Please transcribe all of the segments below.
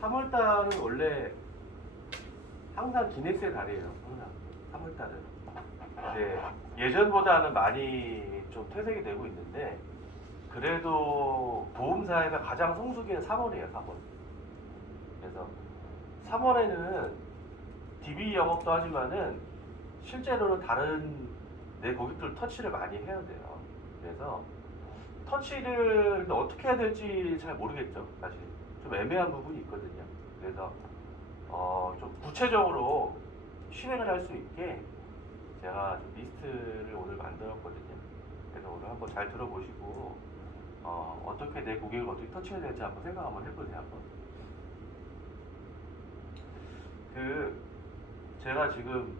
3월달은 원래 항상 기네스의 달이에요. 항상 3월달은. 근데 예전보다는 많이 좀 퇴색이 되고 있는데 그래도 보험사에서 가장 성수기는 3월이에요. 3월. 그래서 3월에는 DB 영업도 하지만은 실제로는 다른 내 고객들 터치를 많이 해야 돼요. 그래서 터치를 어떻게 해야 될지 잘 모르겠죠. 사실 좀 애매한 부분이 있거든요. 그래서 좀 구체적으로 실행을 할 수 있게 제가 좀 리스트를 오늘 만들었거든요. 그래서 오늘 한번 잘 들어보시고 어떻게 내 고객을 어떻게 터치해야 될지 한번 생각 한번 해보세요. 한번. 제가 지금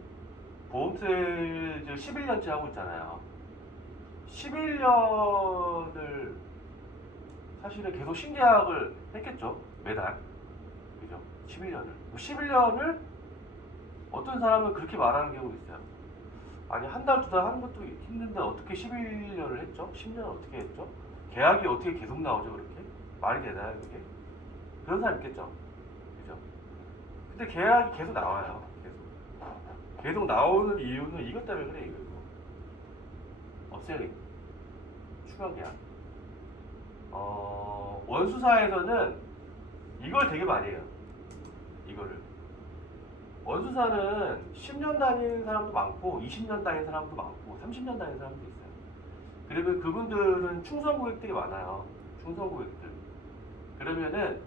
보험 세일즈 11년째 하고 있잖아요. 11년을 사실은 계속 신계약을 했겠죠. 매달. 그죠? 11년을. 11년을 어떤 사람은 그렇게 말하는 경우가 있어요. 아니, 한 달, 두 달 하는 것도 힘든데 어떻게 11년을 했죠? 10년을 어떻게 했죠? 계약이 어떻게 계속 나오죠, 그렇게? 말이 되나요, 그게? 그런 사람 있겠죠? 그죠? 근데 계약이 계속 나와요. 계속 나오는 이유는 이것 때문에 그래, 이거. 업셀링. 추가 계약. 원수사에서는 이걸 되게 많이 해요. 이거를. 원수사는 10년 다니는 사람도 많고, 20년 다니는 사람도 많고, 30년 다니는 사람도 있어요. 그러면 그분들은 충성 고객들이 많아요. 충성 고객들. 그러면은,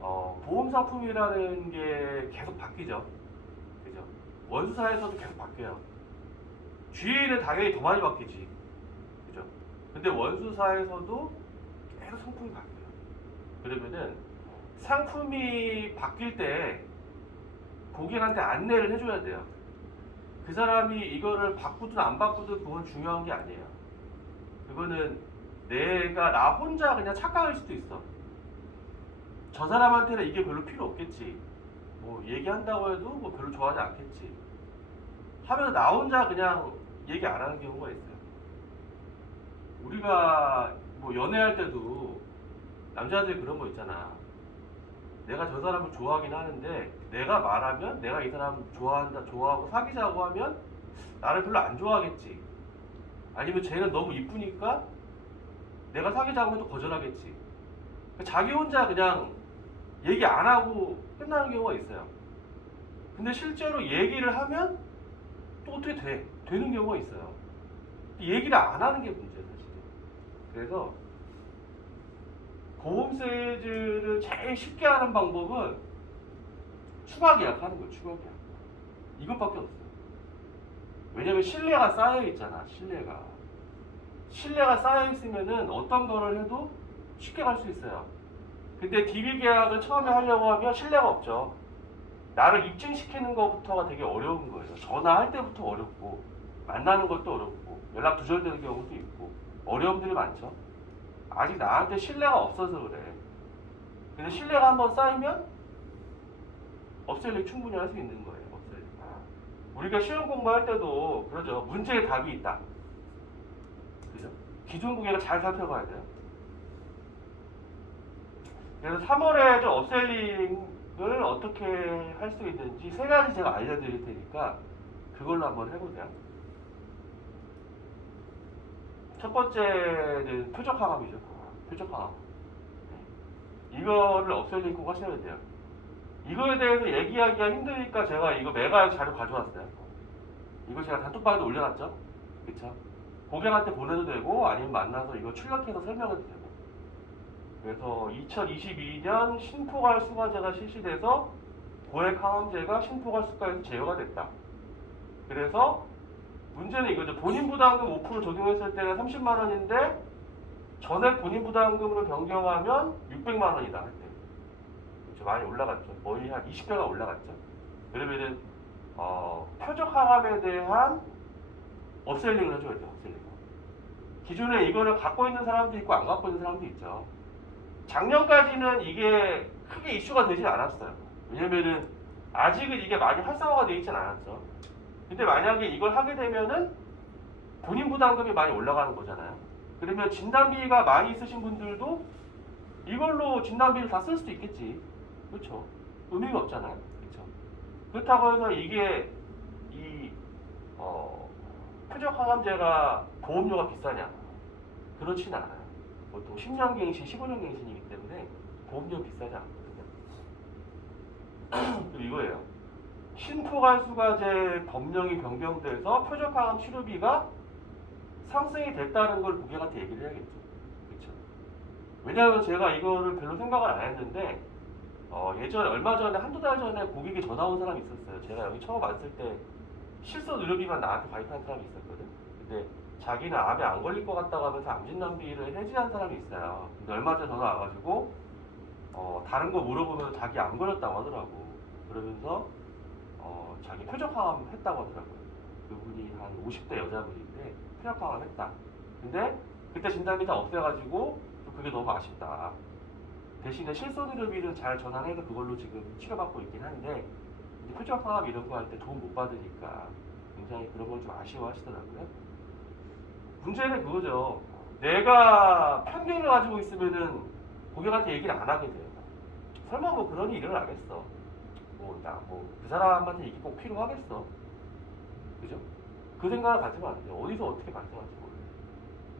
보험 상품이라는 게 계속 바뀌죠. 그죠? 원수사에서도 계속 바뀌어요. GL은 당연히 더 많이 바뀌지. 그죠? 근데 원수사에서도 계속 상품이 바뀌어요. 그러면은, 상품이 바뀔 때, 고객한테 안내를 해줘야 돼요. 그 사람이 이거를 바꾸든 안 바꾸든 그건 중요한 게 아니에요. 그거는 나 혼자 그냥 착각할 수도 있어. 저 사람한테는 이게 별로 필요 없겠지. 뭐 얘기한다고 해도 뭐 별로 좋아하지 않겠지. 하면서 나 혼자 그냥 얘기 안 하는 경우가 있어요. 우리가 뭐 연애할 때도 남자들이 그런 거 있잖아. 내가 저 사람을 좋아하긴 하는데 내가 말하면 내가 이 사람 좋아하고 사귀자고 하면 나를 별로 안 좋아하겠지. 아니면 쟤는 너무 이쁘니까 내가 사귀자고 해도 거절하겠지. 자기 혼자 그냥 얘기 안 하고 끝나는 경우가 있어요. 근데 실제로 얘기를 하면 또 어떻게 되는 경우가 있어요. 얘기를 안 하는 게 문제예요, 사실은. 그래서 보험 세일즈를 제일 쉽게 하는 방법은 추가 계약하는 거예요. 추가 계약. 이것밖에 없어요. 왜냐면 신뢰가 쌓여 있잖아. 신뢰가 쌓여 있으면은 어떤 거를 해도 쉽게 갈 수 있어요. 근데 DB 계약을 처음에 하려고 하면 신뢰가 없죠. 나를 입증시키는 것부터가 되게 어려운 거예요. 전화할 때부터 어렵고 만나는 것도 어렵고 연락 두절되는 경우도 있고 어려움들이 많죠. 아직 나한테 신뢰가 없어서 그래. 근데 신뢰가 한번 쌓이면 업셀링 충분히 할 수 있는 거예요. 업셀링. 우리가 시험 공부할 때도 그러죠. 문제에 답이 있다. 그죠? 기존 고객을 잘 살펴봐야 돼요. 그래서 3월에 좀 업셀링을 어떻게 할 수 있는지 세 가지 제가 알려드릴 테니까 그걸로 한번 해보세요. 첫 번째는 표적 항암이죠. 표적 항암. 이거를 업셀링 꼭 하셔야 돼요. 이거에 대해서 얘기하기가 힘드니까 제가 이거 메가 자료 가져왔어요. 이거 제가 단톡방에도 올려놨죠. 그쵸? 고객한테 보내도 되고 아니면 만나서 이거 출력해서 설명해도 되고. 그래서 2022년 신포괄수가제가 실시돼서 고액 항암제가 신포괄수가에서 제어가 됐다. 그래서 문제는 이거죠. 본인 부담금 5% 적용했을 때는 30만 원인데 전액 본인 부담금으로 변경하면 600만 원이다. 할 때. 그렇죠. 많이 올라갔죠. 거의 한 20배가 올라갔죠. 그러면은 표적 항암에 대한 업셀링을 해줘야 돼요. 업셀링. 기존에 이거를 갖고 있는 사람도 있고 안 갖고 있는 사람도 있죠. 작년까지는 이게 크게 이슈가 되지 않았어요. 왜냐면은 아직은 이게 많이 활성화가 되어 있진 않았죠. 근데 만약에 이걸 하게 되면은 본인 부담금이 많이 올라가는 거잖아요. 그러면 진단비가 많이 있으신 분들도 이걸로 진단비를 다 쓸 수도 있겠지. 그렇죠. 의미가 없잖아요. 그렇죠? 그렇다고 해서 이게 이 표적항암제가 보험료가 비싸냐? 그렇진 않아요. 보통 10년 갱신, 15년 갱신이기 때문에 보험료 비싸지 않거든요. 그리고 이거예요. 신포괄수가제 법령이 변경돼서 표적항암 치료비가 상승이 됐다는 걸 고객한테 얘기를 해야겠죠. 그렇죠? 왜냐하면 제가 이거를 별로 생각을 안 했는데 예전에 얼마 전에 한두 달 전에 고객이 전화 온 사람이 있었어요. 제가 여기 처음 왔을 때 실손 의료비만 나한테 가입한 사람이 있었거든. 근데 자기는 암에 안 걸릴 것 같다고 하면서 암진단비를 해지한 사람이 있어요. 근데 얼마 전에 전화 와가지고 다른 거 물어보면 자기 암 걸렸다고 하더라고. 그러면서 자기 표적항암 했다고 하더라고요. 그분이 한 50대 여자분인데 표적항암 했다. 근데 그때 진단비 다 없애가지고 그게 너무 아쉽다. 대신에 실손 의료비는 잘 전환해서 그걸로 지금 치료받고 있긴 한데 표적항암 이런 거 할 때 도움 못 받으니까 굉장히 그런 걸 좀 아쉬워하시더라고요. 문제는 그거죠. 내가 편견을 가지고 있으면은 고객한테 얘기를 안 하게 돼요. 설마 뭐 그런 일이 일어나겠어. 그 사람한테 이게 꼭 필요하겠어. 그죠? 그 생각을 가지면 안 돼요. 어디서 어떻게 발생할지 몰라요.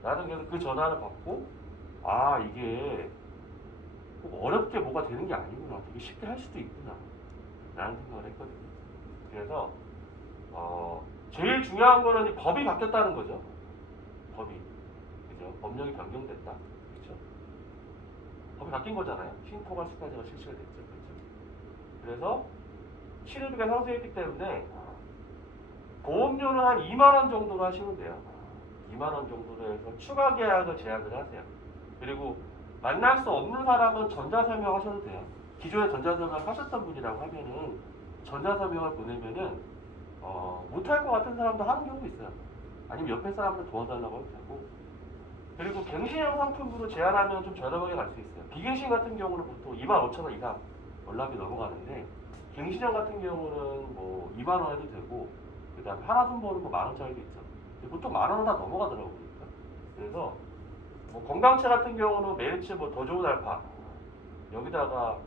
나는 그래서 그 전화를 받고, 이게 꼭 어렵게 뭐가 되는 게 아니구나. 되게 쉽게 할 수도 있구나. 라는 생각을 했거든요. 그래서, 제일 중요한 거는 이 법이 바뀌었다는 거죠. 법이. 그죠? 법령이 변경됐다. 그죠? 법이 바뀐 거잖아요. 신포괄수가제가 실시가 됐죠. 그죠? 그래서 치료비가 상승했기 때문에 보험료는 한 2만원 정도로 하시면 돼요. 2만원 정도로 해서 추가 계약을 제약을 하세요. 그리고 만날 수 없는 사람은 전자서명 하셔도 돼요. 기존에 전자서명 하셨던 분이라고 하면은 전자서명을 보내면은 못할 것 같은 사람도 하는 경우도 있어요. 아니면 옆에 사람들 도와달라고 해도 되고. 그리고 갱신형 상품으로 제한하면 좀 저렴하게 갈 수 있어요. 비갱신 같은 경우는 보통 25,000원 이상 연락이 넘어가는데 갱신형 같은 경우는 뭐 2만원 해도 되고 그 다음에 하나 손보는 뭐 만원짜리도 있죠. 보통 만원은 다 넘어가더라고요. 그래서 뭐 건강체 같은 경우는 메리츠 뭐 더 좋은 알파 여기다가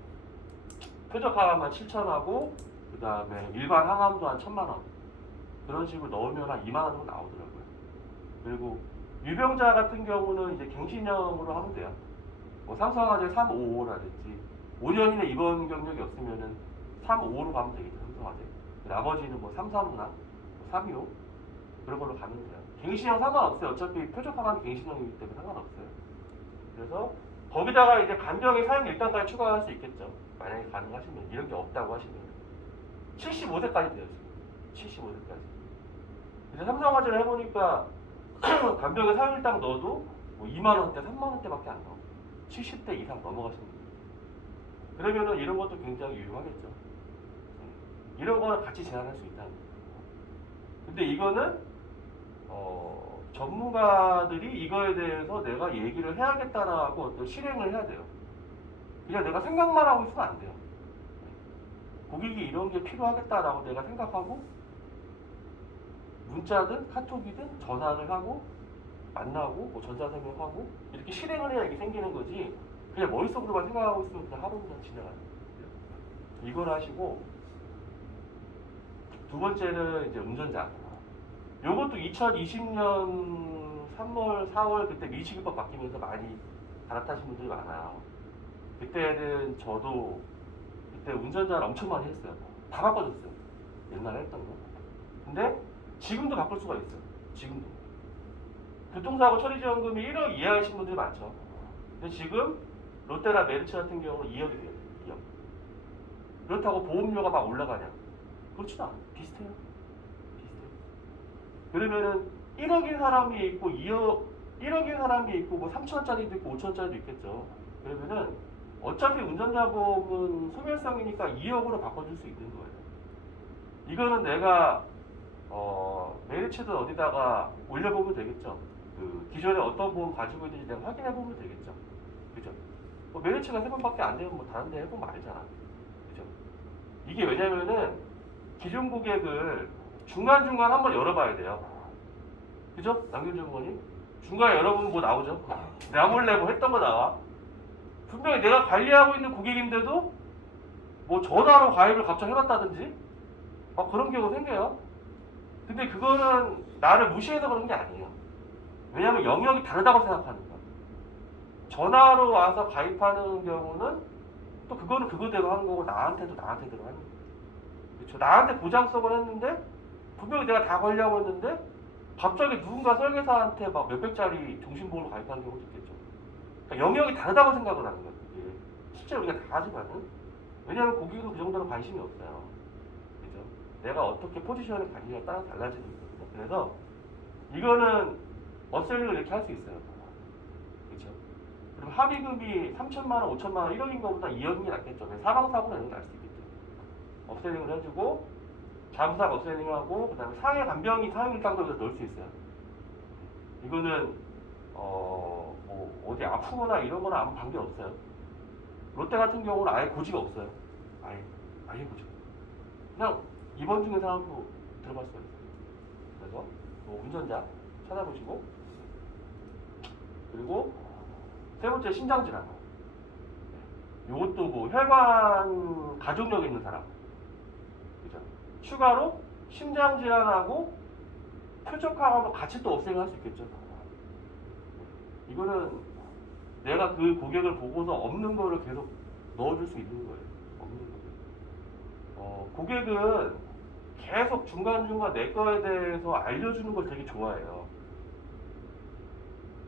표적항암만 7,000하고 그 다음에 일반 항암도 한 1,000만원 그런 식으로 넣으면 한 2만원 정도 나오더라고요. 그리고 유병자 같은 경우는 이제 갱신형으로 하면 돼요. 뭐 삼성화재 355라든지 5년 이내 입원 경력이 없으면은 355로 가면 되겠죠. 삼성화재. 나머지는 뭐 335나 325 그런 걸로 가면 돼요. 갱신형 상관없어요. 어차피 표적항암이 갱신형이기 때문에 상관없어요. 그래서 거기다가 이제 간병의 사용 일단까지 추가할 수 있겠죠. 만약에 가능하시면 이런 게 없다고 하시면 75세까지 돼요. 지금 75세까지. 이제 삼성화재를 해보니까 간병의 사용 일당 넣어도 뭐 2만원대, 3만원대밖에 안 나와. 70대 이상 넘어가시는 거예요. 그러면은 이런 것도 굉장히 유용하겠죠. 이런 거는 같이 제한할 수 있다는 거예요. 근데 이거는 전문가들이 이거에 대해서 내가 얘기를 해야겠다라고 어떤 실행을 해야 돼요. 그냥 내가 생각만 하고 있으면 안 돼요. 고객이 이런 게 필요하겠다라고 내가 생각하고 문자든 카톡이든 전화를 하고 만나고 뭐 전자서명하고 이렇게 실행을 해야 이게 생기는 거지 그냥 머릿속으로만 생각하고 있으면 그냥 하루 그냥 지나가요. 이걸 하시고 두 번째는 이제 운전자. 요것도 2020년 3월, 4월 그때 민식이법 바뀌면서 많이 갈아타신 분들이 많아요. 그때는 저도 그때 운전자를 엄청 많이 했어요. 다 바꿔줬어요. 옛날에 했던 거. 근데 지금도 바꿀 수가 있어요. 지금도. 교통사고 처리지원금이 1억 이하 하신 분들이 많죠. 근데 지금 롯데나 메리츠 같은 경우는 2억이 돼요. 2억. 그렇다고 보험료가 막 올라가냐? 그렇지도 않아요. 비슷해요. 그러면은 1억인 사람이 있고 1억인 사람이 있고 뭐 3천원짜리도 있고 5천원짜리도 있겠죠. 그러면은 어차피 운전자보험은 소멸성이니까 2억으로 바꿔줄 수 있는 거예요. 이거는 내가 메리츠든 어디다가 올려보면 되겠죠. 그 기존에 어떤 보험 가지고 있는지 내가 확인해보면 되겠죠. 그죠? 뭐 메리츠가 3번밖에 안 되면 뭐 다른 데 해보면 알잖아. 그죠? 이게 왜냐면은 기존 고객을 중간중간 한번 열어봐야 돼요. 그죠? 남균주 부모님? 중간에 열어보면 뭐 나오죠? 나 몰래 뭐 했던 거 나와. 분명히 내가 관리하고 있는 고객인데도 뭐 전화로 가입을 갑자기 해놨다든지 그런 경우 생겨요. 근데 그거는 나를 무시해서 그런 게 아니에요. 왜냐하면 영역이 다르다고 생각하는 거야. 전화로 와서 가입하는 경우는 또 그거는 그거대로 하는 거고 나한테도 나한테대로 하는 거예요. 그렇죠. 나한테 보장성을 했는데 분명히 내가 다 걸려고 했는데 갑자기 누군가 설계사한테 막 몇백짜리 종신보험을 가입하는 경우도 있겠죠. 그러니까 영역이 다르다고 생각을 하는 거예요. 실제 우리가 다 하지만은 왜냐하면 고객은 그 정도로 관심이 없어요. 그죠? 내가 어떻게 포지션을 가지냐에 따라 달라지는 거거든요. 그래서 이거는 업셀링을 이렇게 할 수 있어요. 그렇죠? 그럼 합의금이 3천만 원, 5천만 원 1억인 것보다 2억이 낫겠죠. 사망사고는 이런 거날 수 있겠죠. 업셀링을 해주고 자부사가 업셀링을 하고 그다음에 상해 간병이 사용일당도 여기서 넣을 수 있어요. 이거는 뭐 어디 아프거나 이러거나 아무 관계 없어요. 롯데 같은 경우는 아예 고지가 없어요. 아예 고지가. 그냥 입원 중인 사람도 들어갈 수가 있어요. 그래서 뭐 운전자 찾아보시고 그리고 세 번째 신장질환. 이것도 뭐 혈관 가족력 있는 사람. 그죠? 추가로 심장질환하고 표적화하고 같이 또 업생을 할 수 있겠죠. 이거는 내가 그 고객을 보고서 없는 거를 계속 넣어줄 수 있는 거예요. 없는 거예요. 고객은 계속 중간중간 내 거에 대해서 알려주는 걸 되게 좋아해요.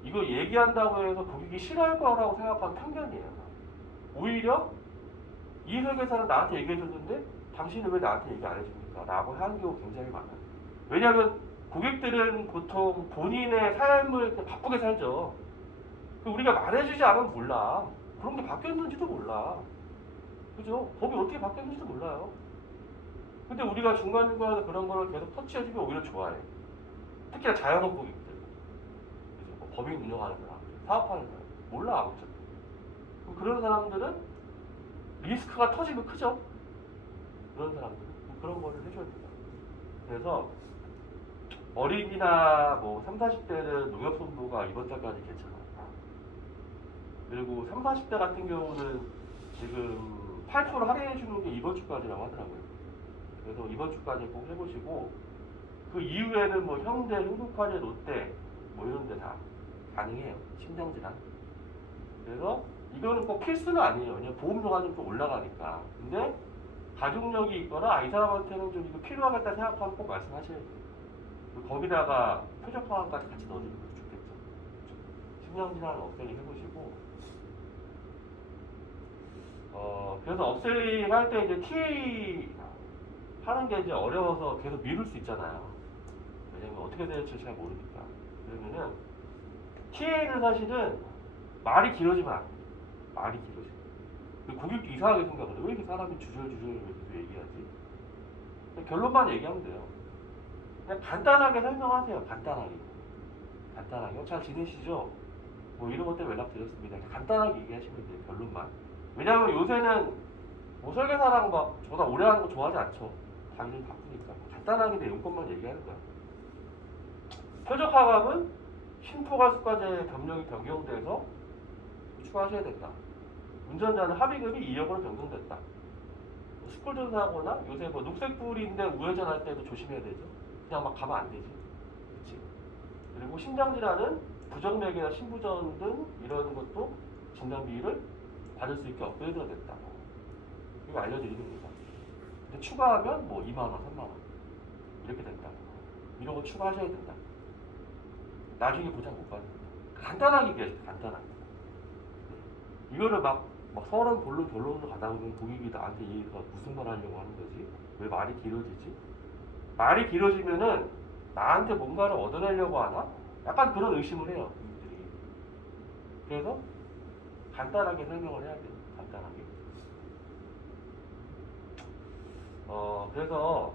이거 얘기한다고 해서 고객이 싫어할 거라고 생각하는 편견이에요. 오히려 이 설계사는 나한테 얘기해줬는데 당신은 왜 나한테 얘기 안 해줍니까? 라고 하는 경우 굉장히 많아요. 왜냐하면 고객들은 보통 본인의 삶을 바쁘게 살죠. 우리가 말해주지 않으면 몰라. 그런 게 바뀌었는지도 몰라. 그죠? 법이 어떻게 바뀌었는지도 몰라요. 근데 우리가 중간중간에 그런 거를 계속 터치해주면 오히려 좋아해. 특히나 자영업 고객들. 그죠? 뭐 법인 운영하는 사람들, 사업하는 사람. 몰라, 아무튼. 그런 사람들은 리스크가 터지면 크죠? 그런 사람들은. 그런 거를 해줘야 된다. 그래서 어린이나 뭐 30, 40대는 농협본부가 이번 달까지 괜찮아요. 그리고 30, 40대 같은 경우는 지금 8% 할인해 주는 게 이번 주까지라고 하더라고요. 그래서 이번 주까지 꼭 해보시고 그 이후에는 뭐 현대, 흥국화재, 롯데 뭐 이런 데 다 가능해요. 심장질환. 그래서 이거는 꼭 필수는 아니에요. 왜냐면 보험료가 좀 올라가니까. 근데 가족력이 있거나 이 사람한테는 좀 이거 필요하겠다 생각하면 꼭 말씀하셔야 돼요. 거기다가 표적화까지 같이 넣어주는 것도 좋겠죠. 심장질환 업셀링 해보시고 그래서 업셀링 할 때 이제 TA 하는 게 이제 어려워서 계속 미룰 수 있잖아요. 왜냐면 어떻게 될지 잘 모르니까. 그러면은 TA는 사실은 말이 길어지면 안 돼. 말이 길어지면. 고객도 이상하게 생각하거든. 왜 이렇게 사람이 주절주절 계속 얘기하지? 결론만 얘기하면 돼요. 그냥 간단하게 설명하세요. 간단하게. 잘 지내시죠? 뭐 이런 것 때문에 연락드렸습니다. 간단하게 얘기하시면 돼요. 결론만. 왜냐하면 요새는 뭐 설계사랑 막 저보다 오래 하는 거 좋아하지 않죠. 당연히 바쁘니까. 간단하게 내 용건만 얘기하는 거야. 표적화감은 신포가수과제 법령이 변경돼서 추가하셔야 된다. 운전자는 합의금이 2억으로 변경됐다. 스쿨존 사고나 요새 뭐 녹색불인데 우회전할 때도 조심해야 되죠. 그냥 막 가면 안 되지. 그치? 그리고 심장질환은 부정맥이나 심부전 등 이런 것도 진단비를 받을 수 있게 업그레이드가 됐다. 이거 알려드리는 겁니다. 근데 추가하면 뭐 2만원, 3만원 이렇게 된다. 이런 거 추가하셔야 된다. 나중에 보장 못 받는다. 간단하게 얘기하세요. 간단하게. 이거를 막 서론 본론으로 가다 보면 고객이 나한테 얘기가 무슨 말 하려고 하는 거지? 왜 말이 길어지지? 말이 길어지면은 나한테 뭔가를 얻어내려고 하나? 약간 그런 의심을 해요. 고객들이. 그래서 간단하게 설명을 해야 돼요. 간단하게. 그래서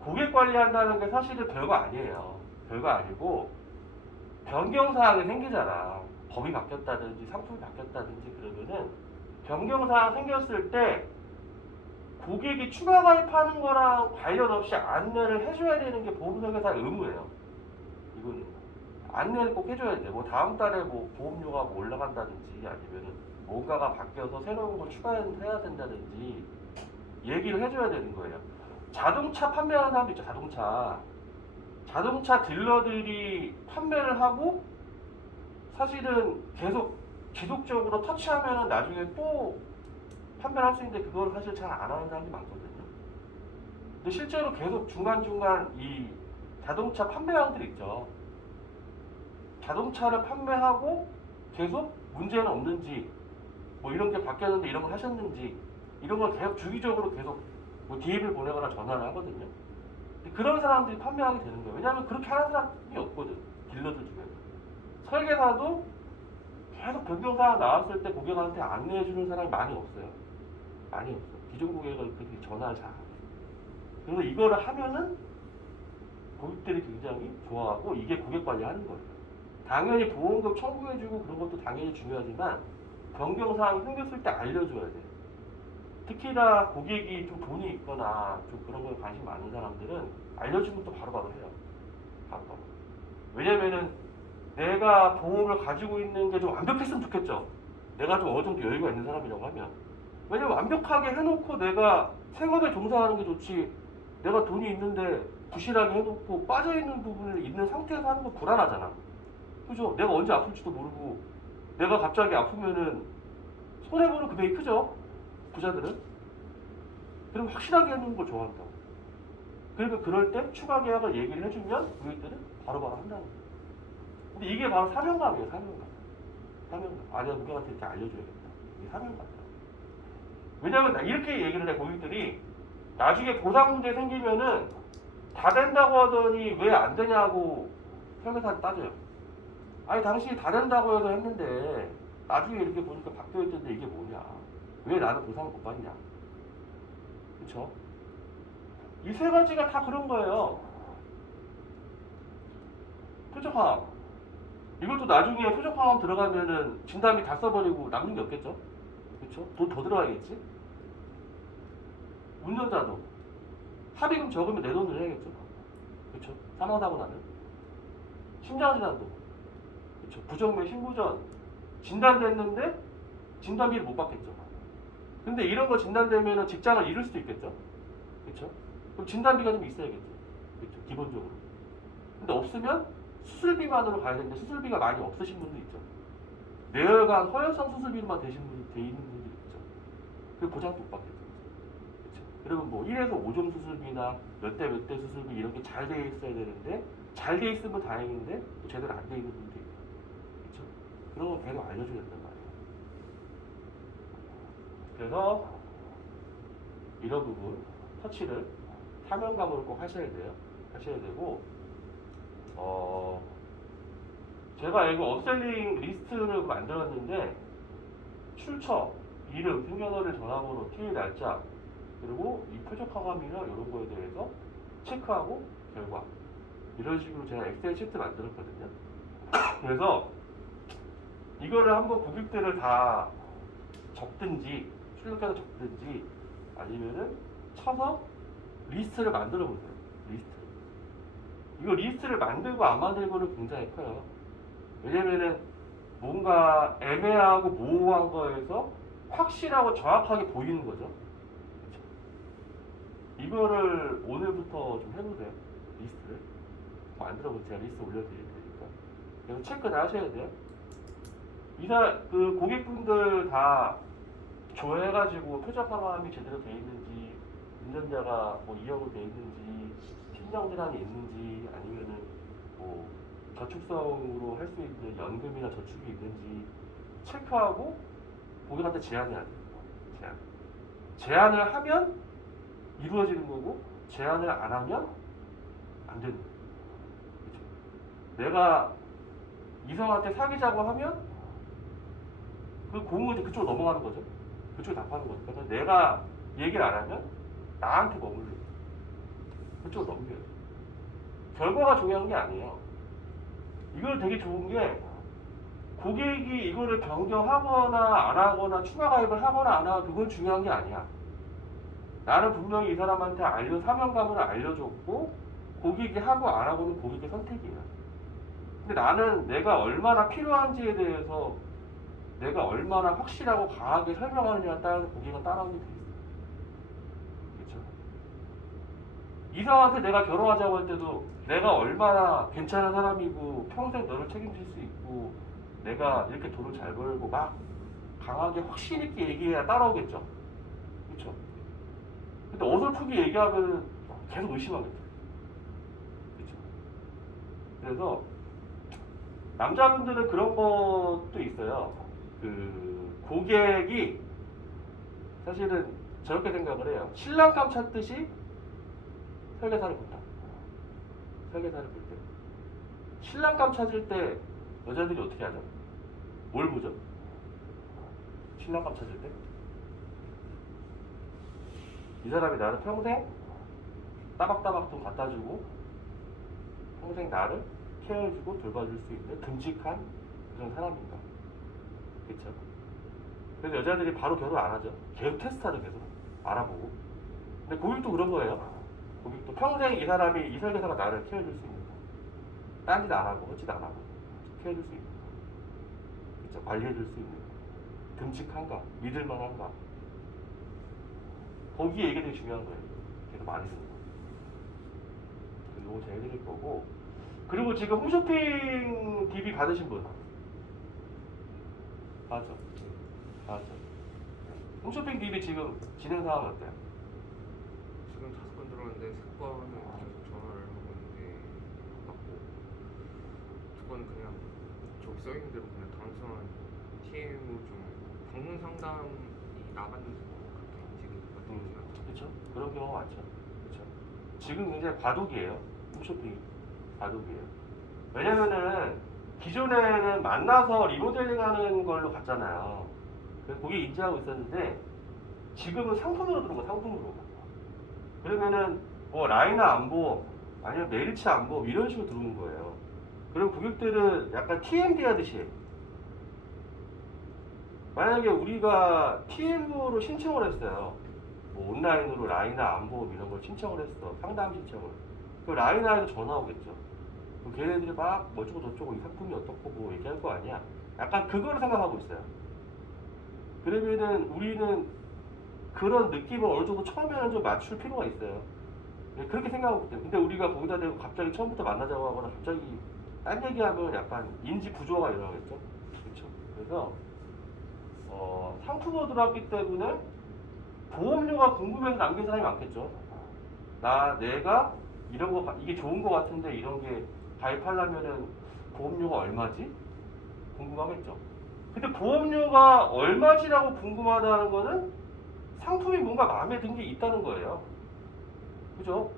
고객 관리한다는 게 사실은 별거 아니에요. 별거 아니고 변경사항이 생기잖아. 법이 바뀌었다든지 상품이 바뀌었다든지 그러면은 변경사항 생겼을 때 고객이 추가 가입하는 거랑 관련 없이 안내를 해줘야 되는 게 보험설계사의 의무예요. 이거는 안내를 꼭 해줘야 돼. 뭐 다음 달에 뭐 보험료가 뭐 올라간다든지 아니면은 뭔가가 바뀌어서 새로운 거 추가해야 된다든지 얘기를 해줘야 되는 거예요. 자동차 판매하는 사람도 있죠. 자동차 딜러들이 판매를 하고 사실은 계속 지속적으로 터치하면 나중에 또 판매를 할 수 있는데 그걸 사실 잘 안 하는 사람이 많거든요. 근데 실제로 계속 중간중간 이 자동차 판매왕들이 있죠. 자동차를 판매하고 계속 문제는 없는지, 뭐 이런 게 바뀌었는데 이런 걸 하셨는지, 이런 걸 계속 주기적으로 계속 뭐 DM을 보내거나 전화를 하거든요. 근데 그런 사람들이 판매하게 되는 거예요. 왜냐하면 그렇게 하는 사람이 없거든. 딜러들 중에는. 설계사도 계속 변경사항 나왔을 때 고객한테 안내해주는 사람이 많이 없어요. 많이 없어요. 기존 고객은 그렇게 전화를 잘 안 해요. 그래서 이거를 하면은 고객들이 굉장히 좋아하고 이게 고객 관리하는 거예요. 당연히 보험금 청구해주고 그런 것도 당연히 중요하지만 변경사항 생겼을 때 알려줘야 돼요. 특히나 고객이 좀 돈이 있거나 좀 그런 거에 관심 많은 사람들은 알려주면 또 바로바로 해요. 바로바로. 왜냐면은 내가 보험을 가지고 있는 게 좀 완벽했으면 좋겠죠. 내가 좀 어느 정도 여유가 있는 사람이라고 하면. 왜냐면 완벽하게 해놓고 내가 생업에 종사하는 게 좋지, 내가 돈이 있는데 부실하게 해놓고 빠져있는 부분이 있는 상태에서 하는 건 불안하잖아. 그죠? 내가 언제 아플지도 모르고 내가 갑자기 아프면은 손해보는 금액이 크죠? 부자들은. 그럼 확실하게 해놓는 걸 좋아한다고. 그러니까 그럴 때 추가 계약을 얘기를 해주면 고객들은 바로바로 한다는 거예요. 근데 이게 바로 사명감이에요. 사명감. 내가 고객한테 이렇게 알려줘야겠다. 이게 사명감이에요. 왜냐면 이렇게 얘기를 해. 고객들이 나중에 보상 문제 생기면은 다 된다고 하더니 왜 안 되냐고 설계사한테 따져요. 아니 당신이 다 된다고 해서 했는데 나중에 이렇게 보니까 바뀌어있던데 이게 뭐냐, 왜 나는 보상을 못 받냐. 그쵸? 이 세 가지가 다 그런 거예요. 표적항, 이것도 나중에 표적항 들어가면은 진단비 다 써버리고 남는 게 없겠죠? 그쵸? 돈 더 들어가겠지? 운전자도 합의금 적으면 내 돈을 해야겠죠? 그쵸? 사망사고 나면. 심장질환도 그쵸? 부정맥 신부전 진단됐는데 진단비를 못 받겠죠. 근데 이런 거 진단되면 직장을 잃을 수도 있겠죠. 그쵸? 그럼 진단비가 좀 있어야겠죠. 그쵸? 기본적으로. 근데 없으면 수술비만으로 가야 되는데 수술비가 많이 없으신 분도 있죠. 뇌혈관 허혈성 수술비로만 돼 있는 분들이 있죠. 그 보장도 못 받겠죠. 그쵸? 그러면 뭐 1에서 5종 수술비나 몇 대 수술비 이런 게 잘 돼 있어야 되는데 잘 돼 있으면 다행인데 제대로 안 돼 있는 분도 있고. 그쵸? 그런 거 계속 알려줘야 된단 말이에요. 그래서 이런 부분 터치를 사명감으로 꼭 하셔야 돼요. 하셔야 되고, 제가 이거 업셀링 리스트를 만들었는데 출처, 이름, 생년월일, 전화번호, T일 날짜, 그리고 이 표적 화감이나 이런 거에 대해서 체크하고 결과, 이런 식으로 제가 엑셀 시트 만들었거든요. 그래서 이거를 한번 고객들을 다 적든지 출력해서 적든지 아니면은 쳐서 리스트를 만들어 보세요. 이거 리스트를 만들고 안 만들고는 굉장히 커요. 왜냐면은 뭔가 애매하고 모호한 거에서 확실하고 정확하게 보이는 거죠. 그쵸? 이거를 오늘부터 좀 해보세요. 리스트를 만들어보세요. 제가 리스트 올려드릴 테니까. 그래서 체크 다 하셔야 돼요. 그 고객분들 다 조회해가지고 표적 화감이 제대로 돼 있는지, 운전자가 뭐 이용이 돼 있는지, 심장질환이 있는지, 아니면은 뭐 저축성으로 할 수 있는 연금이나 저축이 있는지 체크하고 고객한테 제안해야 돼요. 제안을 하면 이루어지는 거고, 제안을 안 하면 안 되는 거예요. 그쵸? 내가 이성한테 사귀자고 하면 그 공은 그쪽으로 넘어가는 거죠. 그쪽에 답하는 거죠. 그래서 내가 얘기를 안 하면 나한테 머물러. 그쪽으로 넘겨요. 결과가 중요한 게 아니에요. 이걸 되게 좋은 게 고객이 이거를 변경하거나 안 하거나 추가 가입을 하거나 안 하거나 그건 중요한 게 아니야. 나는 분명히 이 사람한테 사명감을 알려줬고 고객이 하고 안 하고는 고객의 선택이야. 근데 나는 내가 얼마나 필요한지에 대해서 내가 얼마나 확실하고 강하게 설명하느냐에 따라서 고객은 따라오게 돼 있어. 이사한테 내가 결혼하자고 할 때도 내가 얼마나 괜찮은 사람이고 평생 너를 책임질 수 있고 내가 이렇게 돈을 잘 벌고 막 강하게 확신 있게 얘기해야 따라오겠죠. 그렇죠? 근데 어설프게 얘기하면 계속 의심하겠죠. 그렇죠? 그래서 남자분들은 그런 것도 있어요. 그 고객이 사실은 저렇게 생각을 해요. 신랑감 찾듯이 설계사를 본다. 설계사를 볼 때. 신랑감 찾을 때 여자들이 어떻게 하죠? 뭘 보죠? 신랑감 찾을 때? 이 사람이 나를 평생 따박따박 돈 갖다 주고 평생 나를 케어해주고 돌봐줄 수 있는 듬직한 그런 사람인가. 그쵸? 그래서 여자들이 바로 결혼 안 하죠. 계속 테스트하죠. 계속 알아보고. 근데 고객도 그런 거예요. 고객도 평생 이 사람이, 이 설계사가 나를 케어해줄 수 있는가. 딴 짓 안 하고 헛짓 안 하고 케어해줄 수 있는가. 그쵸? 관리해줄 수 있는가. 듬직한가. 믿을만한가. 거기에 이게 되게 중요한 거예요. 계속 많이 듣는 거. 그리고 제가 해드릴 거고. 그리고 지금 홈쇼핑 DB 받으신 분 맞죠? 맞죠? 홈쇼핑 DB 지금 진행 상황이 어때요? 지금 5건 들어왔는데 3건은 계속 전화를 하고 있는데 못 받고 2건은 그냥 저기 써있는 대로 그냥 단순한 TM으로 좀 방문 상담이 나갔는데 그렇게 인식이 받지 않죠. 그렇죠? 그런 경우가 많죠. 그렇죠? 지금 굉장히 과도기예요. 홈쇼핑이 과도기예요. 왜냐면은 기존에는 만나서 리모델링하는 걸로 갔잖아요. 그래서 고객 인지하고 있었는데 지금은 상품으로 들어온 거 상품으로. 그러면은 뭐 라이나 안보 아니면 메리츠 안보 이런 식으로 들어오는 거예요. 그럼 고객들은 약간 TMD 하듯이 만약에 우리가 TM으로 신청을 했어요. 뭐 온라인으로 라이나 안보 이런 걸 신청을 했어. 상담 신청을. 그 라이나에서 전화 오겠죠. 그럼 걔네들이 막 뭐저쩌고 저쩌고 이 상품이 어떻고 뭐 얘기할 거 아니야. 약간 그거를 생각하고 있어요. 그러면은 우리는 그런 느낌을 어느 정도 처음에는 좀 맞출 필요가 있어요. 네, 그렇게 생각하고 있대요. 근데 우리가 거기다 대고 갑자기 처음부터 만나자고 하거나 갑자기 딴 얘기하면 약간 인지 부조화가 일어나겠죠. 그렇죠. 그래서 상품으로 들어왔기 때문에 보험료가 궁금해서 남긴 사람이 많겠죠. 내가 이런 거 이게 좋은 거 같은데 이런 게 가입하려면은 보험료가 얼마지? 궁금하겠죠. 근데 보험료가 얼마지라고 궁금하다는 거는 상품이 뭔가 마음에 든 게 있다는 거예요. 그죠?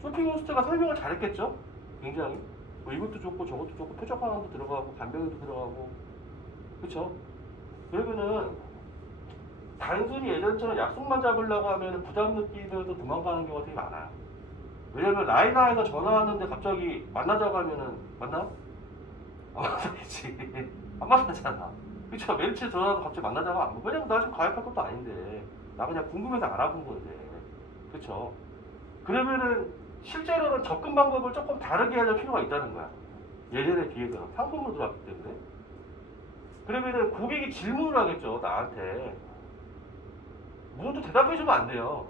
쇼핑호스트가 설명을 잘했겠죠? 굉장히. 뭐 이것도 좋고 저것도 좋고 표적 하나도 들어가고 간병인도 들어가고. 그쵸? 그러면은 단순히 예전처럼 약속만 잡으려고 하면 부담 느끼면서 도망가는 경우가 되게 많아요. 왜냐면 라이나에서 전화 왔는데 갑자기 만나자고 하면은 만나? 안 만나지. 안 만나잖아. 그쵸? 멘트 전화도 갑자기 만나자고 안 뭐. 왜냐면 나 지금 가입할 것도 아닌데. 나 그냥 궁금해서 알아본 건데. 그쵸? 그러면은 실제로는 접근 방법을 조금 다르게 해야 될 필요가 있다는 거야. 예전에 비해서 상품으로 들어왔기 때문에. 그러면은 고객이 질문을 하겠죠. 나한테. 무엇도 대답해주면 안 돼요.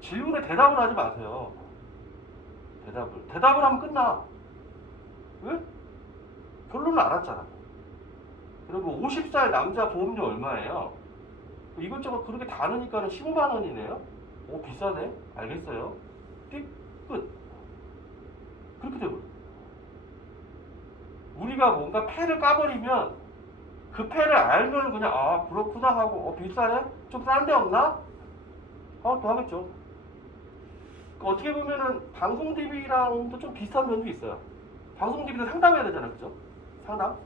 질문에 대답을 하지 마세요. 대답을 하면 끝나. 왜? 결론을 알았잖아. 그리고 50살 남자 보험료 얼마예요? 이것저것 그렇게 다 넣으니까는 15만 원이네요? 오, 비싸네? 알겠어요. 끝. 그렇게 되고. 우리가 뭔가 패를 까버리면 그 패를 알면 그냥, 아, 그렇구나 하고, 비싸네? 좀 싼 데 없나? 또 하겠죠. 어떻게 보면은 방송 DB랑도 좀 비슷한 면도 있어요. 방송 DB도 상담해야 되잖아요. 그죠? 상담?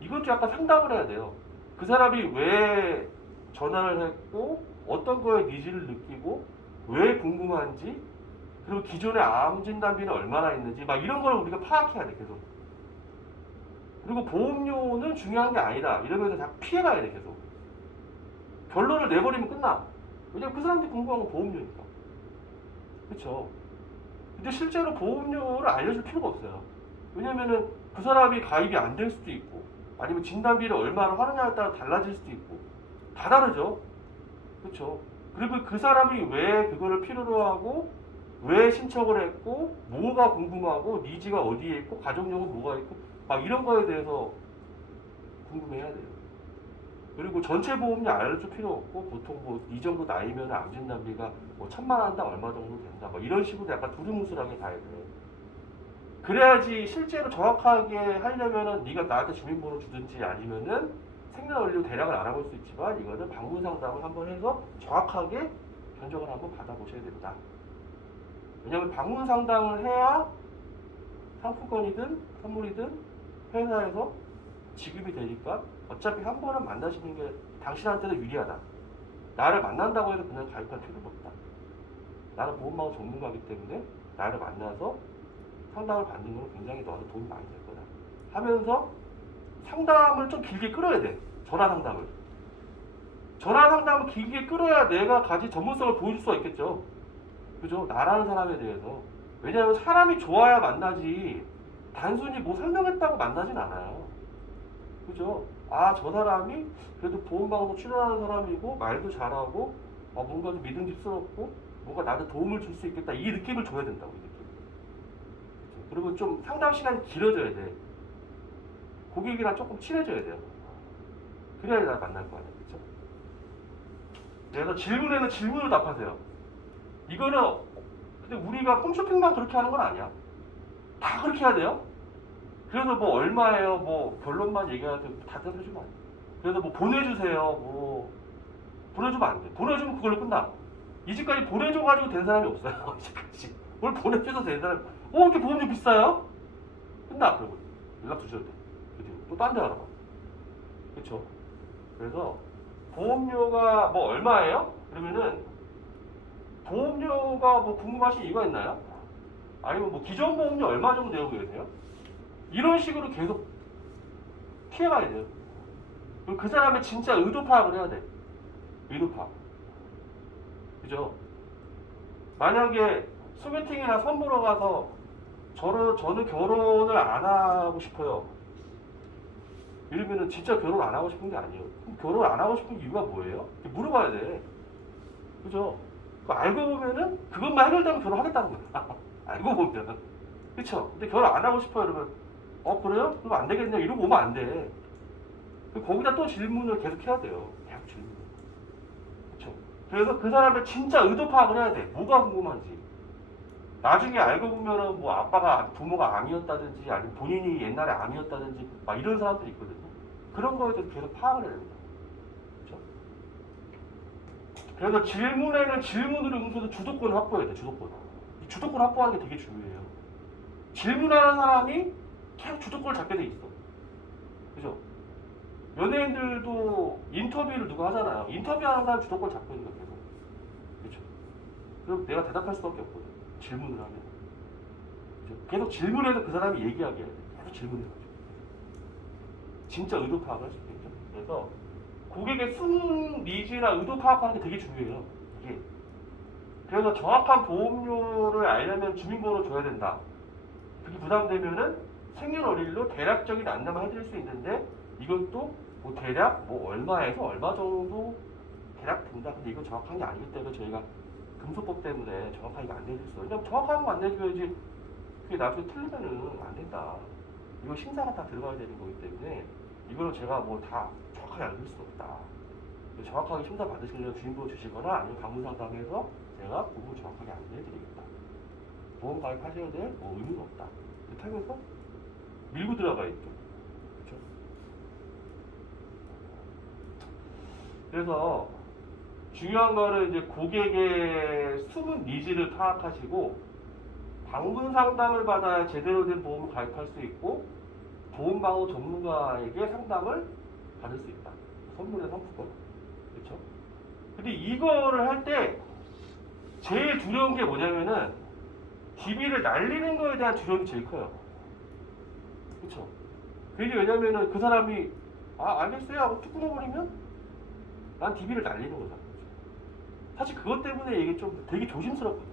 이것도 약간 상담을 해야 돼요. 그 사람이 왜 전화를 했고, 어떤 거에 니즈를 느끼고, 왜 궁금한지, 그리고 기존의 암 진단비는 얼마나 있는지, 막 이런 걸 우리가 파악해야 돼, 계속. 그리고 보험료는 중요한 게 아니다. 이러면서 자꾸 피해가야 돼, 계속. 결론을 내버리면 끝나. 왜냐면 그 사람들이 궁금한 건 보험료니까. 그쵸? 근데 실제로 보험료를 알려줄 필요가 없어요. 왜냐면은 그 사람이 가입이 안 될 수도 있고, 아니면 진단비를 얼마로 하느냐에 따라 달라질 수도 있고, 다 다르죠? 그쵸? 그리고 그 사람이 왜 그거를 필요로 하고 왜 신청을 했고 뭐가 궁금하고 니즈가 어디에 있고 가족력은 뭐가 있고 막 이런 거에 대해서 궁금해야 돼요. 그리고 전체 보험료 알려줄 필요 없고 보통 뭐 이 정도 나이면 암진단비가 뭐 1,000만 원당 얼마 정도 된다 뭐 이런 식으로 약간 두루뭉술하게 가야 돼. 그래야지 실제로 정확하게 하려면은 네가 나한테 주민번호 주든지 아니면은 생년월일 대략을 알아볼 수 있지만 이거는 방문 상담을 한번 해서 정확하게 견적을 한번 받아보셔야 된다. 왜냐면 방문 상담을 해야 상품권이든 선물이든 회사에서 지급이 되니까 어차피 한 번은 만나시는 게 당신한테는 유리하다. 나를 만난다고 해서 그냥 가입할 필요는 없다. 나는 보험망 전문가이기 때문에 나를 만나서 상담을 받는 건 굉장히 너한테 도움이 많이 될 거다. 하면서 상담을 좀 길게 끌어야 돼. 전화 상담을. 전화 상담을 길게 끌어야 내가 가진 전문성을 보여줄 수가 있겠죠. 그죠? 나라는 사람에 대해서. 왜냐하면 사람이 좋아야 만나지 단순히 뭐 설명했다고 만나진 않아요. 그죠? 아, 저 사람이 그래도 보험방송 출연하는 사람이고 말도 잘하고 뭔가 좀 믿음직스럽고 뭔가 나한테 도움을 줄 수 있겠다 이 느낌을 줘야 된다고 이 느낌. 그죠? 그리고 좀 상담 시간이 길어져야 돼. 고객이랑 조금 친해져야 돼요. 그래야 나 만날 거 아니야. 그죠? 그래서 질문에는 질문을 답하세요. 이거는 근데 우리가 홈쇼핑만 그렇게 하는 건 아니야. 다 그렇게 해야 돼요. 그래서 뭐 얼마예요? 뭐 결론만 얘기해야 돼. 다 대답해주면 안 돼. 그래서 뭐 보내주세요. 뭐 보내주면 안 돼. 보내주면 그걸로 끝나. 이 집까지 보내줘가지고 된 사람이 없어요. 이제까지 뭘 보내줘서 된 사람. 이렇게 보험료 비싸요? 끝나. 그러고 연락 주셔도 돼. 또 딴 데 알아봐. 그쵸? 그래서 보험료가 뭐 얼마예요? 그러면은 보험료가 뭐 궁금하신 이유가 있나요? 아니면 뭐 기존 보험료 얼마 정도 내고 계세요? 이런 식으로 계속 피해가야 돼요. 그리고 그 사람의 진짜 의도 파악을 해야 돼. 의도 파악. 그죠? 만약에 소개팅이나 선보러 가서 저는 결혼을 안 하고 싶어요. 이러면은 진짜 결혼 안 하고 싶은 게 아니에요. 그럼 결혼 안 하고 싶은 이유가 뭐예요? 물어봐야 돼. 그죠? 알고 보면은 그것만 해결되면 결혼하겠다는 거야. 알고 보면. 그쵸? 근데 결혼 안 하고 싶어요. 이러면 그래요? 그럼 안 되겠네요. 이러고 오면 안 돼. 거기다 또 질문을 계속 해야 돼요. 계속 질문. 그쵸? 그래서 그 사람의 진짜 의도 파악을 해야 돼. 뭐가 궁금한지. 나중에 알고 보면은 뭐 아빠가 부모가 암이었다든지 아니면 본인이 옛날에 암이었다든지 막 이런 사람들이 있거든요. 그런 거에 대해서 계속 파악을 해야 됩니다. 그쵸? 그래서 질문에는 질문으로 응수해서 주도권을 확보해야 돼. 주도권. 이 주도권 확보하는 게 되게 중요해요. 질문하는 사람이 계속 주도권을 잡게 돼 있어. 그죠? 연예인들도 인터뷰를 누가 하잖아요. 인터뷰하는 사람 주도권 잡고 있는 거예요. 그죠? 그럼 내가 대답할 수밖에 없거든. 질문을 하면. 그죠? 계속 질문해서 그 사람이 얘기하게 해야 돼. 계속 질문해가지고. 진짜 의도 파악을 할 수 있겠죠. 그래서 고객의 숨은 니즈나 의도 파악하는 게 되게 중요해요. 이게. 그래서 정확한 보험료를 알려면 주민번호 줘야 된다. 그게 부담되면은 생년월일로 대략적인 안내만 해드릴 수 있는데 이것도 뭐 대략 뭐 얼마에서 얼마 정도 대략 된다. 근데 이거 정확한 게 아니기 때문에 저희가 금소법 때문에 정확하게 안내해줄 수 없어요. 왜냐면 정확한 거 안내해줘야지 그게 나중에 틀리면은 안 된다. 이거 심사가 다 들어가야 되는 거기 때문에 이거는 제가 뭐 다 정확하게 알려줄 수 없다. 정확하게 심사 받으시려면 주민번호 주시거나 아니면 방문 상담해서 제가 보고 정확하게 안내해드리겠다. 보험 가입하셔야 될 뭐 의무는 없다. 이렇게 하면서 밀고 들어가 있죠. 그렇죠? 그래서 중요한 거는 이제 고객의 숨은 니즈를 파악하시고 방문 상담을 받아야 제대로 된 보험을 가입할 수 있고 보험방어 전문가에게 상담을 받을 수 있다. 선물의 상품권. 그렇죠? 근데 이거를 할 때 제일 두려운 게 뭐냐면은 DB를 날리는 거에 대한 두려움이 제일 커요. 그쵸? 괜히 왜냐면은 그 사람이 알겠어요 하고 툭 끊어버리면 난 DB를 날리는 거잖아. 사실 그것 때문에 이게 좀 되게 조심스럽거든요.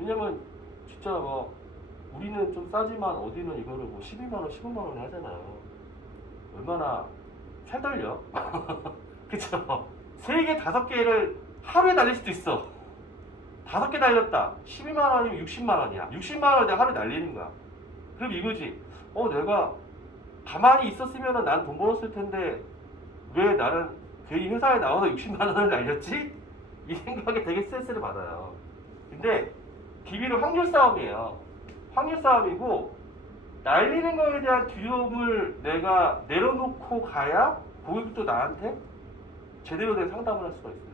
왜냐면 진짜 뭐 우리는 좀 싸지만 어디는 이거를 뭐 12만원, 15만원에 하잖아요. 얼마나 살떨려. 그쵸? 3개, 5개를 하루에 날릴 수도 있어. 5개 날렸다. 12만 원이면 60만 원이야. 60만 원을 내가 하루에 날리는 거야. 그럼 이거지. 내가 가만히 있었으면 난 돈 벌었을 텐데 왜 나는 괜히 회사에 나와서 60만 원을 날렸지? 이 생각에 되게 스트레스를 받아요. 근데 DB는 확률 싸움이에요. 확률 싸움이고 날리는 거에 대한 두려움을 내가 내려놓고 가야 고객도 나한테 제대로 된 상담을 할 수가 있어요.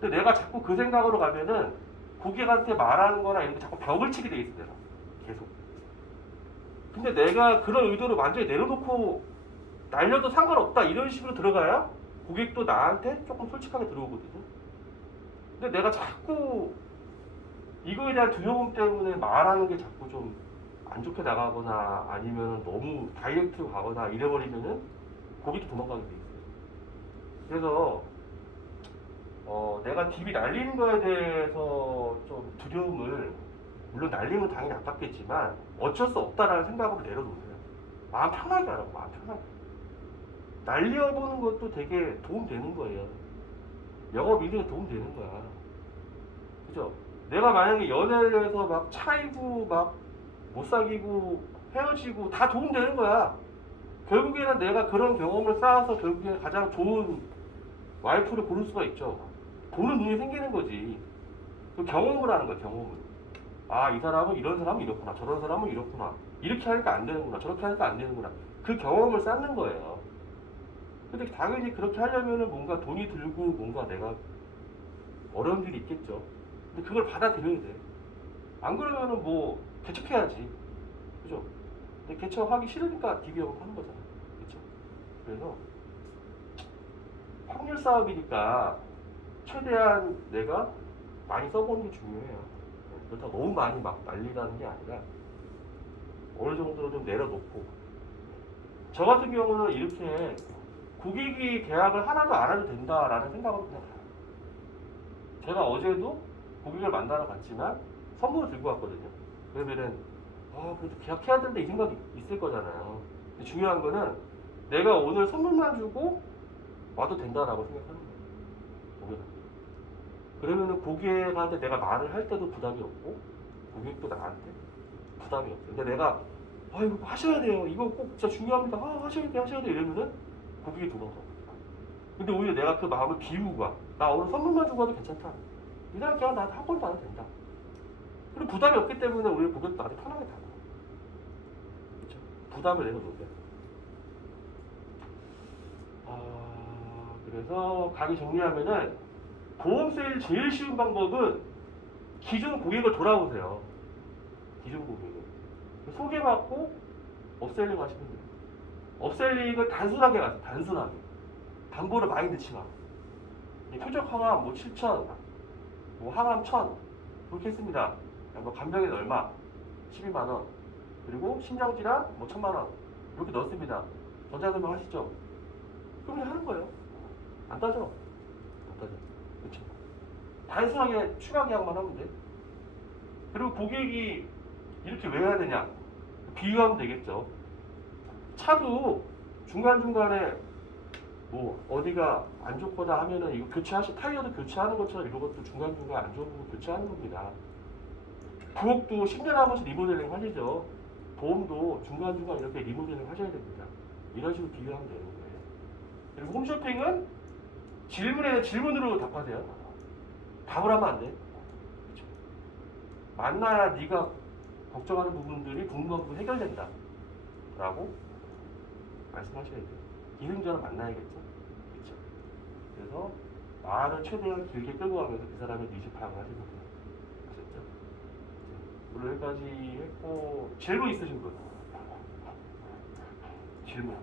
근데 내가 자꾸 그 생각으로 가면은 고객한테 말하는 거나 이런 게 자꾸 벽을 치게 돼 있어, 내가. 계속. 근데 내가 그런 의도를 완전히 내려놓고 날려도 상관없다 이런 식으로 들어가야 고객도 나한테 조금 솔직하게 들어오거든요. 근데 내가 자꾸 이거에 대한 두려움 때문에 말하는 게 자꾸 좀 안 좋게 나가거나 아니면 너무 다이렉트로 가거나 이래버리면은 고객도 도망가게 돼 있어요. 그래서 내가 DB 날리는 거에 대해서 좀 두려움을, 물론 날리면 당연히 아깝겠지만 어쩔 수 없다라는 생각으로 내려놓으세요. 마음 편하게 하라고, 마음 편하게. 날려보는 것도 되게 도움되는 거예요. 영업 이익에 도움되는 거야. 그죠? 내가 만약에 연애를 해서 막 차이고 막 못 사귀고 헤어지고 다 도움되는 거야. 결국에는 내가 그런 경험을 쌓아서 결국에 가장 좋은 와이프를 고를 수가 있죠. 보는 눈이 생기는 거지. 그 경험을 하는 거야, 경험을. 아, 이 사람은 이런 사람은 이렇구나. 저런 사람은 이렇구나. 이렇게 하니까 안 되는구나. 저렇게 하니까 안 되는구나. 그 경험을 쌓는 거예요. 근데 당연히 그렇게 하려면은 뭔가 돈이 들고 뭔가 내가 어려운 일이 있겠죠. 근데 그걸 받아들여야 돼. 안 그러면은 뭐 개척해야지. 그죠? 근데 개척하기 싫으니까 DB 영업하는 거잖아. 그쵸? 그래서 확률 싸움이니까 최대한 내가 많이 써보는 게 중요해요. 그렇다고 너무 많이 막 날리라는 게 아니라 어느 정도로 좀 내려놓고. 저 같은 경우는 이렇게 고객이 계약을 하나도 안 해도 된다라는 생각으로 그냥 가요. 제가 어제도 고객을 만나러 갔지만 선물을 들고 왔거든요. 그러면은 그래도 계약해야 된다 이 생각이 있을 거잖아요. 근데 중요한 거는 내가 오늘 선물만 주고 와도 된다라고 생각하는 거예요. 고객한테. 그러면은 고객한테 내가 말을 할 때도 부담이 없고 고객도 나한테 부담이 없어요. 근데 내가 이거 하셔야 돼요. 이거 꼭 진짜 중요합니다. 하셔야 돼 이러면은 고객이 도망가. 근데 오히려 내가 그 마음을 비우고 가. 나 오늘 선물만 주고 와도 괜찮다. 이 사람 그냥 나한테 한 번도 안 해도 된다. 그리고 부담이 없기 때문에 오히려 고객도 나한테 편하게 다가. 그렇죠? 부담을 내려놓게. 그래서 강의 정리하면은 보험 세일 제일 쉬운 방법은 기존 고객을 돌아오세요. 기존 고객을. 소개받고 업셀링 하시면 돼요. 업셀링을 단순하게 가세요. 단순하게. 담보를 많이 넣지 마. 표적 항암 뭐 7,000, 뭐 항암 1,000 그렇게 했습니다. 뭐 간병인 얼마? 12만 원. 그리고 심장질환 뭐 1,000만 원. 이렇게 넣었습니다. 전자설명 하시죠? 그럼 그냥 하는 거예요. 안 따져. 안 따져. 그렇죠? 단순하게 추가 계약만 하면 돼. 그리고 고객이 이렇게 왜 해야 되냐? 비유하면 되겠죠. 차도 중간중간에 뭐 어디가 안 좋거나 하면은 이거 타이어도 교체하는 것처럼 이런 것도 중간중간 안 좋은 부분 교체하는 겁니다. 부엌도 10년에 한 번씩 리모델링 하시죠. 보험도 중간중간 이렇게 리모델링 하셔야 됩니다. 이런 식으로 비교하면 되는 거예요. 그리고 홈쇼핑은 질문에는 질문으로 답하세요. 답을 하면 안 돼. 그렇죠? 만나야 네가 걱정하는 부분들이 궁금한 부분 해결된다. 라고 말씀하셔야 돼요. 기승전을 만나야겠죠. 그렇죠? 그래서 말을 최대한 길게 끌고 가면서 그 사람의 니즈 파악을 하시는 거예요. 아셨죠? 오늘 여기까지 했고 질문 있으신 분? 질문이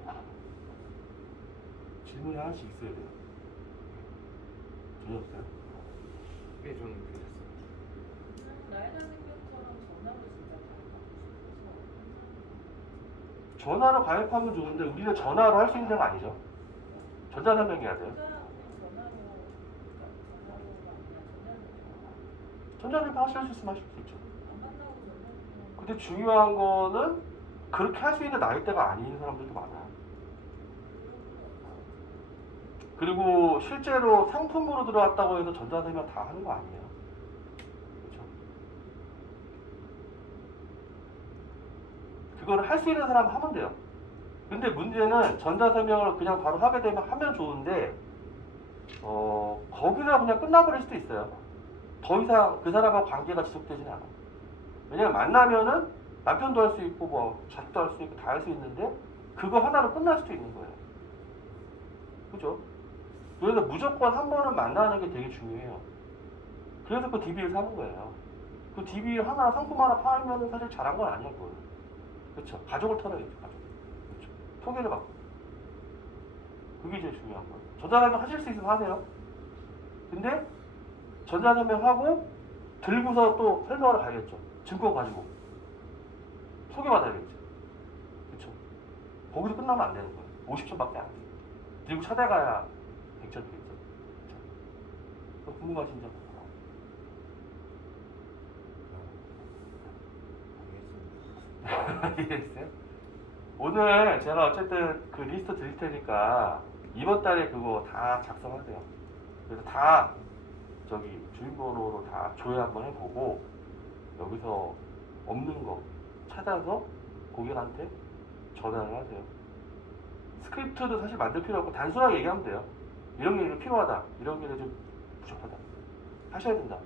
하나씩 있어야 돼요. 전혀 없어요? 네, 저는 괜찮습니다. 나이가 생명처럼 전화로 진짜 가입하고 싶어서 전화로 가입하면 좋은데 우리는 전화로 할 수 있는 데가 아니죠. 전자설명해야 돼요. 전자설명 하실 수 있으면 하실 수 있죠. 안 만나고 전화로 근데 중요한 거는 그렇게 할 수 있는 나이대가 아닌 사람들도 많아요. 그리고 실제로 상품으로 들어왔다고 해서 전자세면 다 하는 거 아니에요. 그렇죠? 그거를 할 수 있는 사람은 하면 돼요. 근데 문제는 전자세명을 그냥 바로 하게 되면 하면 좋은데 거기서 그냥 끝나버릴 수도 있어요. 더 이상 그 사람하고 관계가 지속되진 않아. 왜냐면 만나면은 남편도 할 수 있고 뭐 자식도 할 수 있고 다 할 수 있는데 그거 하나로 끝날 수도 있는 거예요. 그죠? 그래서 무조건 한 번은 만나는 게 되게 중요해요. 그래서 그 DB를 사는 거예요. 그 DB 하나 상품 하나 팔면 사실 잘한 건 아니야 그거는. 그렇죠? 가족을 털어야죠 가족. 그렇죠? 소개를 받고. 그게 제일 중요한 거예요. 전자상명 하실 수 있으면 하세요. 근데 전자상명 하고 들고서 또 설명하러 가야겠죠. 증권 가지고 소개받아야겠죠. 그렇죠? 거기서 끝나면 안 되는 거예요. 50천밖에 안 돼요. 들고 찾아가야 100천이겠죠. 또 궁금하신 점? 이해했어요? 오늘 제가 어쨌든 그 리스트 드릴 테니까 이번 달에 그거 다 작성하세요. 그래서 다 저기 주민번호로 다 조회 한번 해보고 여기서 없는 거 찾아서 고객한테 전화를 하세요. 스크립트도 사실 만들 필요 없고 단순하게 얘기하면 돼요. 이런 게 필요하다. 이런 게 좀 부족하다. 하셔야 된다.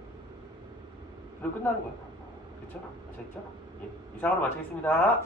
그리고 끝나는 거야. 그렇죠? 아셨죠? 예. 이상으로 마치겠습니다.